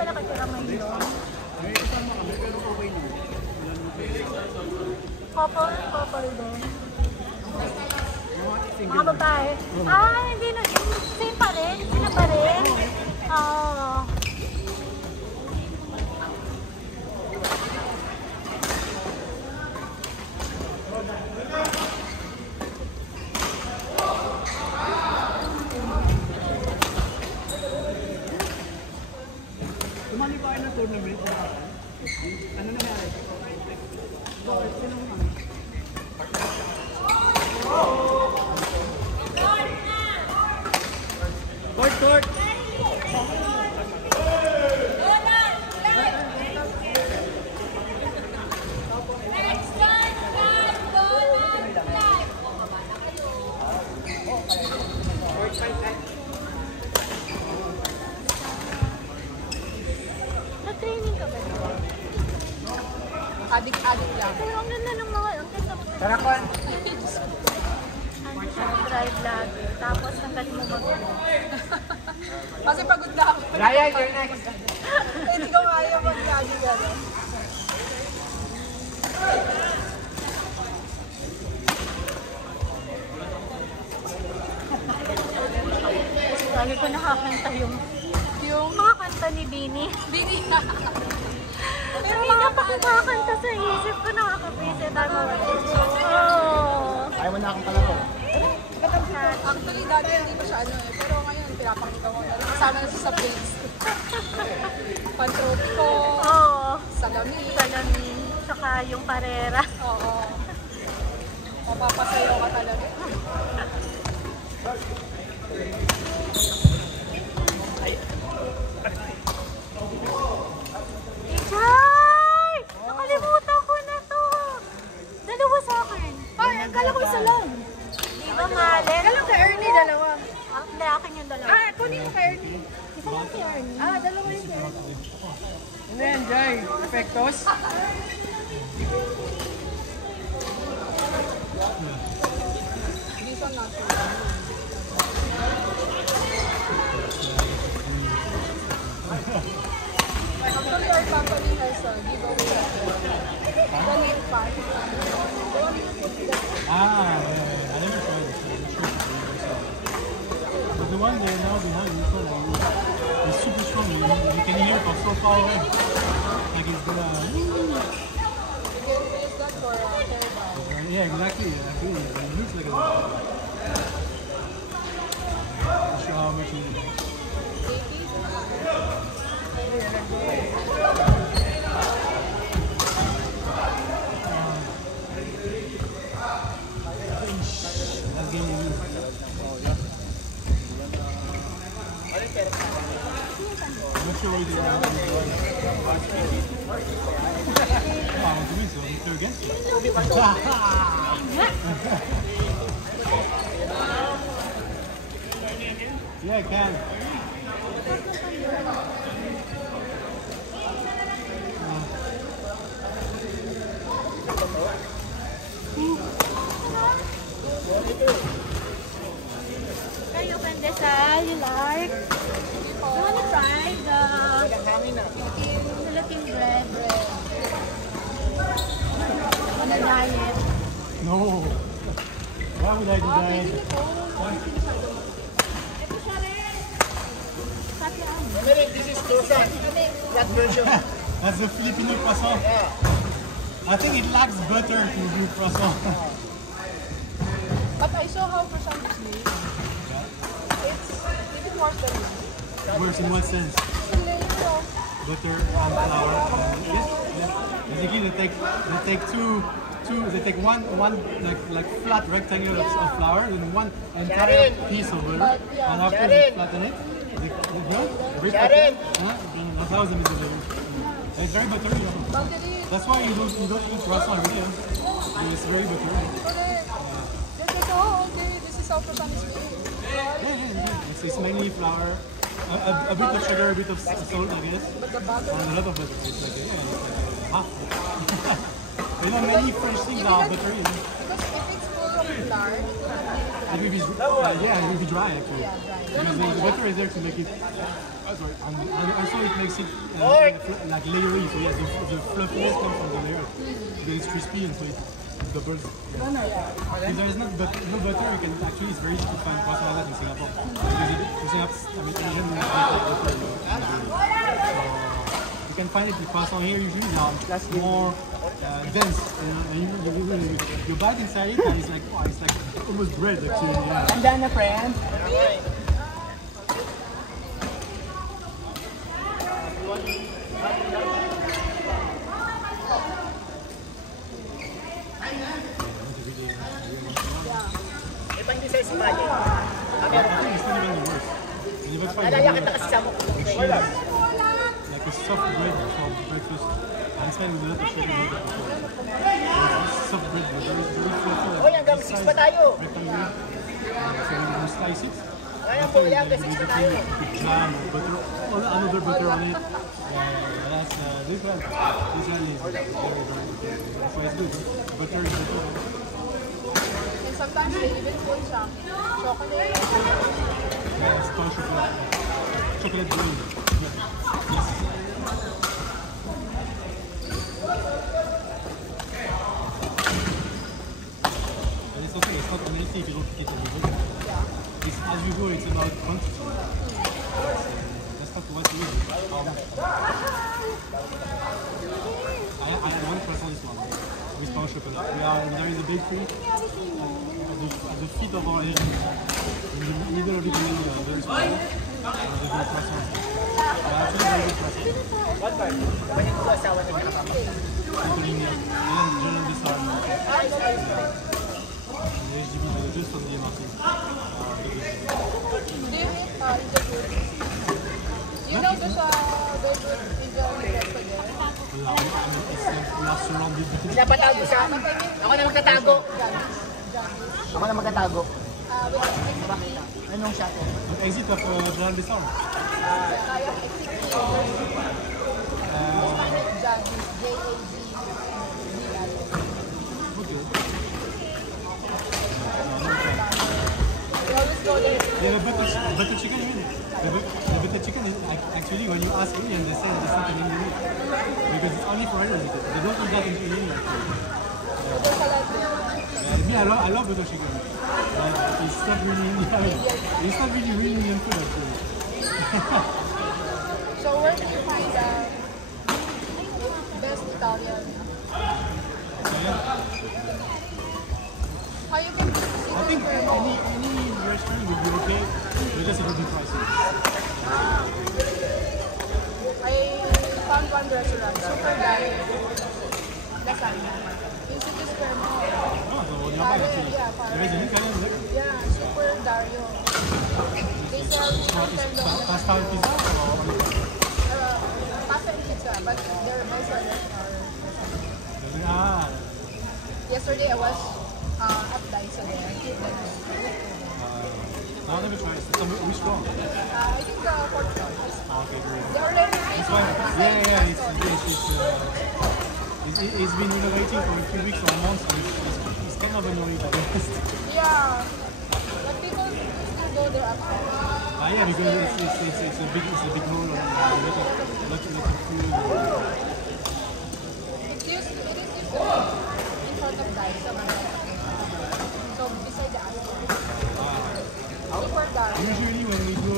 pala kakiramay yun. Couple din. Mga babae. Ah, hindi na. Same pa rin? Sila pa rin? Oo. Tumali pa kayo ng tournament? Ano nangyari? Court! Na-training ka ba? Adik-adik lang. Pero ang ganda ng mga, ang ganda mo. Tarakon! Ano siya, drive lagi. Tapos ang galing mo mag-drive. Kasi pagod na ako. Ryan, you're next! Hindi ko kaya mag-adik yan. Lagi ko nakakanta yung mga kanta ni Bini. Bini. Pero hindi pa kumakanta sa isip ko, nakakapisit. Oh. Ayaw mo na akong kalaro. Actually, dati hindi pa siya ano eh. Pero ngayon, pinapakita ko na. Kasama na siya sa playlist. Pantrop ko. Oo. Salamin. Salamin. Tsaka yung parera. Oo. Mapapasayaw ka talaga. Ijay! Nakalimutan ko na to. Dalawa sa akin. Ay, akala ko isa lang. Di ba, Malen? Akala ko Ernie, dalawa. Hindi, akin yung dalawa. Ah, kunin mo kay Ernie. Isa lang si Ernie. Ah, dalawa yung si Ernie. Ano yan, Jai? Epektos? This one not too. Actually, our company has a giveaway. Donate pass. I never tried this. But the one there now behind this one, is super strong. You can hear it from so far away. Like it's gonna. You can use that for hair dye. Yeah, exactly. I feel it. It looks like a. Not sure how much it is. That's getting me. I'm not sure what it is. Oh, I want to win, so I'm still against you. Yeah, I can. Can you open this, you like? You wanna try the Philippine bread? On a diet. No. Why would I do that? This is croissant. That version. That's the Filipino croissant. I think it lacks butter to do croissant. But I saw how croissant is made. It's even worse than mine. Worse in what sense? Butter and flour. Yes. Basically, they take one like flat rectangle of flour and one entire piece of butter, and after they flatten it, they flatten. That's how they make it. It's very buttery. That's why you don't eat croissant every day. It's very buttery. This is how croissant is made. It's mainly flour, a bit of sugar, a bit of salt, I guess, and a lot of butter. It's like half. You know, many French things are buttery. Because if it's full of flour. It will be, yeah, it will be dry actually. Yeah, dry. Because the butter is there to make it. Sorry, and also it makes it like layery. So yeah, the fluffiness comes from the layer. Because it's crispy and so it doubles. If there is not no butter, you can actually it's very easy to find croissant like that in Singapore. Because in Singapore, I mean, Asian don't have butter. So you can find it in croissant here usually. Now more dense. And you bite inside it and it's like wow, it's like almost bread actually. Yeah. I'm done, friend. It's not even the worst. And you find like a soft bread for breakfast. Inside with a lot of sugar. Soft bread, but very fluffy. Hoy, hanggang 6 pa tayo. Rectangular. So when you slice it, Kaya po, hanggang 6 pa tayo. put jam or butter, or another butter on it. That's different. This one is very, very good. So it's good. Butter is better. And sometimes they even put some chocolate. It's called chocolate. Chocolate brain. Yes. And it's okay, it's not unhealthy if you don't eat it every day. It's, as you go, it's about quantity. That's not what you eat. How much. I want croissant this one. With pound chocolate. There is a bakery at the feet of our area. In the middle of it, there is one. They do croissant. Actually, very good croissant. What part? Kapatid ko asawa na nakakama. People in here. General Disarm. The HDB, just on the MRT. Do you eat Indian food? You know there's a very good Indian restaurant there? We are surrounded with it. Pinapatago siya. Ako na magtatago. Ako na magtatago. Anong siya to? An exit of General Disarm. Kaya we always go there. They have a butter chicken even. The butter chicken is actually when you ask Indian, they say it's not an Indian meat. Because it's only foreigners eat it. They don't eat that in India actually. Me, I love butter chicken. But it's not really Indian. It's not really real Indian food actually. So where do you find the best Italian? How you can I think any restaurant would be okay. They're just a different prices. I found one restaurant, Super Dario, Lasagna. In City Square Mall. Oh, so nearby actually. Yeah, There is an Italian there. Yeah, Super Dario. They serve different kinds of Pasta and pizza or pasta and pizza, but their best sellers are. Yesterday I was at Daiso there. I think I'll never try it. Which one? I think the fourth one. Okay, great. They already It's fine. Yeah, it's been renovating for a few weeks or a month, so it's kind of annoying to be honest. Yeah. But people still go there after. Yeah, because it's a big mall, a lot of food. It is in front of Daiso. So beside the ice cream. Super Dario. Usually when we go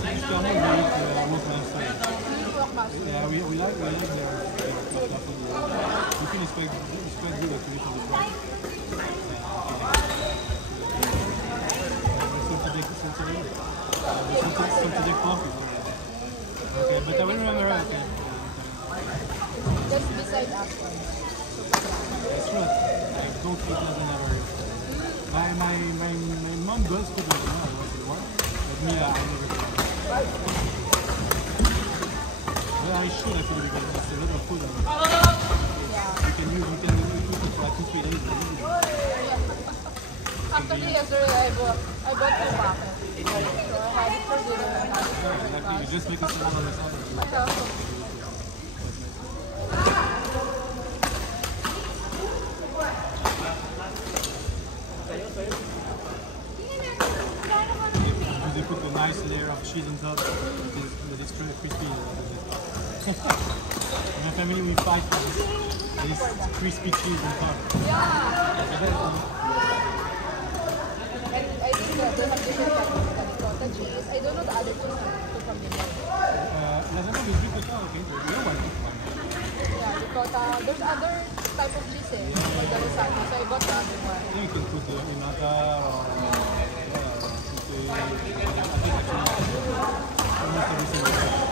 City Square Mall, we eat Wok Master. Yeah, we like their food. We feel it's quite good actually for the price. Something coffee. Okay, but I will remember. Okay. Just beside us. That's true. I don't eat lasagna very often. My mom does cook lasagna once in a while, but me, I never do. Well, I should actually because it's a lot of food. You can eat it for like 2-3 days. Actually, yesterday I bought 2 packets. So I had it for dinner and I had it for Exactly. You just make it small on the side. breakfast. cheese on top. But it's crispy. In my family we fight for this crispy cheese on top. And I think they have different types of ricotta cheese. I don't know the other cheese I'm too familiar. Lasagna with ricotta, okay? You know what? Yeah, ricotta. There's other type of cheese for the lasagna, so I bought the other one. You can put innata or I think actually almost everything.